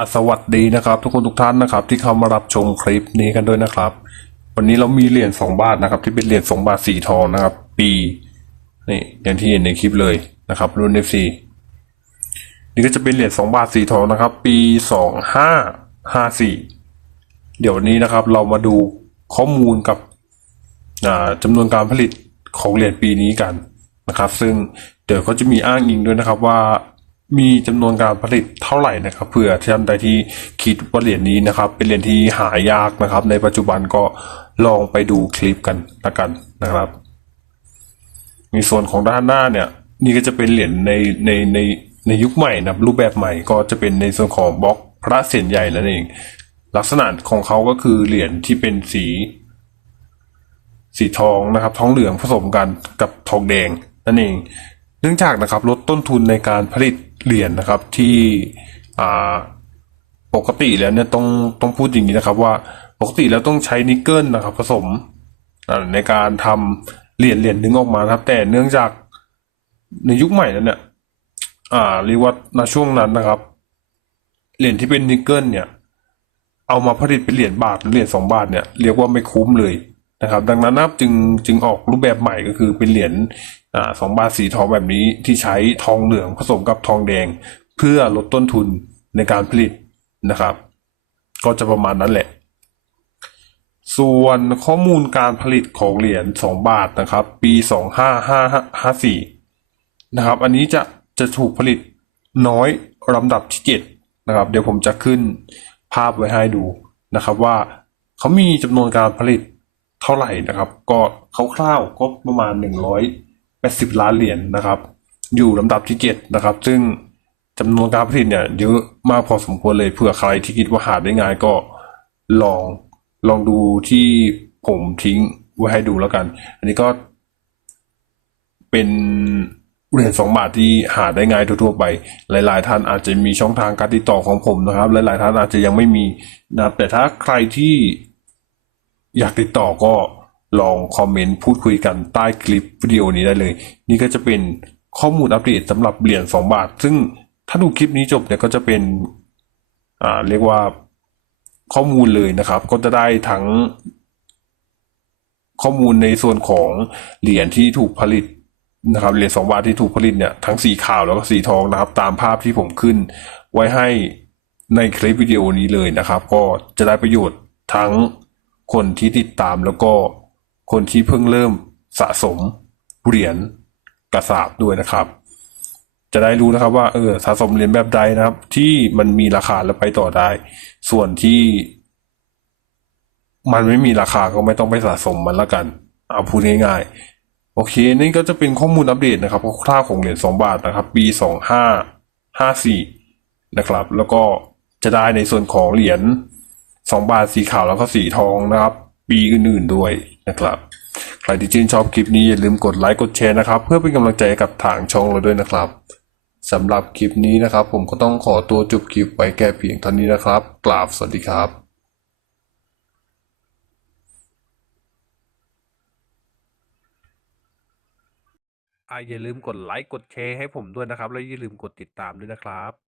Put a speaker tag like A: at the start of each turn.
A: อสวัสดีนะครับ ทุกคนทุกท่านนะครับ ที่เข้ามารับชมคลิปนี้กันด้วยนะครับ วันนี้เรามีเหรียญสองบาทนะครับ ที่เป็นเหรียญสองบาทสีทองนะครับ ปีนี่อย่างที่เห็นในคลิปเลยนะครับรุ่น FC นี่ก็จะเป็นเหรียญสองบาทสีทองนะครับ ปีสองห้าห้าสี่เดี๋ยววันนี้นะครับ เรามาดูข้อมูลกับอ่าจำนวนการผลิตของเหรียญปีนี้กันนะครับ ซึ่งเดี๋ยวเขาจะมีอ้างอิงด้วยนะครับว่า มีจำนวนการผลิตเท่าไหร่นะครับเผื่อท่านใดที่คิดว่าเหรียญนี้นะครับ เป็นเหรียญที่หายากนะครับ ในปัจจุบันก็ลองไปดูคลิปกันละกันนะครับ มีส่วนของด้านหน้าเนี่ย นี่ก็จะเป็นเหรียญในในในในยุคใหม่นะรูปแบบใหม่ก็จะเป็นในส่วนของบล็อกพระเศียรใหญ่นั่นเอง ลักษณะของเขาก็คือเหรียญที่เป็นสี สีทองนะครับทองเหลืองผสมกันกับทองแดงนั่นเอง เนื่องจากนะครับลดต้นทุนในการผลิต เหรียญนะครับที่ปกติแล้วเนี่ยต้องต้องพูดอย่างนี้นะครับ ว่าปกติแล้วต้องใช้นิกเกิลนะครับ ผสมในการทำเหรียญเหรียญหนึงออกมาครับ แต่เนื่องจากในยุคใหม่นั้นเนี่ยอ่าเรียกว่าณช่วงนั้นนะครับเหรียญที่เป็นนิกเกิลเนี่ย เอามาผลิตเป็นเหรียญบาทหรือเหรียญสองบาทเนี่ยเรียกว่าไม่คุ้มเลย นะครับ ดังนั้นนับจึงจึงออกรูปแบบใหม่ก็คือเป็นเหรียญสองบาทสีทองแบบนี้ที่ใช้ทองเหลืองผสมกับทองแดง เพื่อลดต้นทุนในการผลิตนะครับ ก็จะประมาณนั้นแหละ ส่วนข้อมูลการผลิตของเหรียญสองบาทนะครับ ปีสองห้าห้าห้าสี่นะครับ อันนี้จะจะถูกผลิตน้อยลำดับที่เจ็ดนะครับ เดี๋ยวผมจะขึ้นภาพไว้ให้ดูนะครับว่าเขามีจำนวนการผลิต เท่าไหร่นะครับ ก็คร่าวๆก็ประมาณหนึ่งร้อยแปดสิบล้านเหรียญนะครับ อยู่ลำดับที่เจ็ดนะครับ ซึ่งจำนวนการผลิตเนี่ยเยอะมากพอสมควรเลยเผื่อใครที่คิดว่าหาได้ง่ายก็ลองลองดูที่ผมทิ้งไว้ให้ดูแล้วกัน อันนี้ก็เป็นเหรียญสองบาทที่หาได้ง่ายทั่วๆไป หลายๆท่านอาจจะมีช่องทางการติดต่อของผมนะครับ หลายๆท่านอาจจะยังไม่มีนะครับแต่ถ้าใครที่ อยากติดต่อก็ลองคอมเมนต์พูดคุยกันใต้คลิปวิดีโอนี้ได้เลย นี่ก็จะเป็นข้อมูลอัปเดตสำหรับเหรียญสองบาท ซึ่งถ้าดูคลิปนี้จบเนี่ยก็จะเป็นอ่าเรียกว่าข้อมูลเลยนะครับ ก็จะได้ทั้งข้อมูลในส่วนของเหรียญที่ถูกผลิตนะครับเหรียญสองบาทที่ถูกผลิตเนี่ยทั้งสีขาวแล้วก็สีทองนะครับ ตามภาพที่ผมขึ้นไว้ให้ในคลิปวิดีโอนี้เลยนะครับ ก็จะได้ประโยชน์ทั้ง คนที่ติดตามแล้วก็คนที่เพิ่งเริ่มสะสมเหรียญกระสาบด้วยนะครับ จะได้รู้นะครับว่าเออสะสมเหรียญแบบใดนะครับ ที่มันมีราคาแล้วไปต่อได้ ส่วนที่ มันไม่มีราคาก็ไม่ต้องไปสะสมมันละกันเอาพูดง่ายๆ โอเค นี่ก็จะเป็นข้อมูลอัปเดตนะครับคร่าวๆของเหรียญสองบาทนะครับ ปีสองห้าห้าสี่นะครับ แล้วก็จะได้ในส่วนของเหรียญ สองบาทสีขาวแล้วก็สีทองนะครับ ปีอื่นๆด้วยนะครับ ใครที่ชื่นชอบคลิปนี้อย่าลืมกดไลค์กดแชร์นะครับ เพื่อเป็นกำลังใจกับทางช่องเราด้วยนะครับสำหรับคลิปนี้นะครับ ผมก็ต้องขอตัวจบคลิปไว้แค่เพียงเท่านี้นะครับ กราบสวัสดีครับอ่าอย่าลืมกดไลค์กดแชร์ให้ผมด้วยนะครับ แล้วอย่าลืมกดติดตามด้วยนะครับ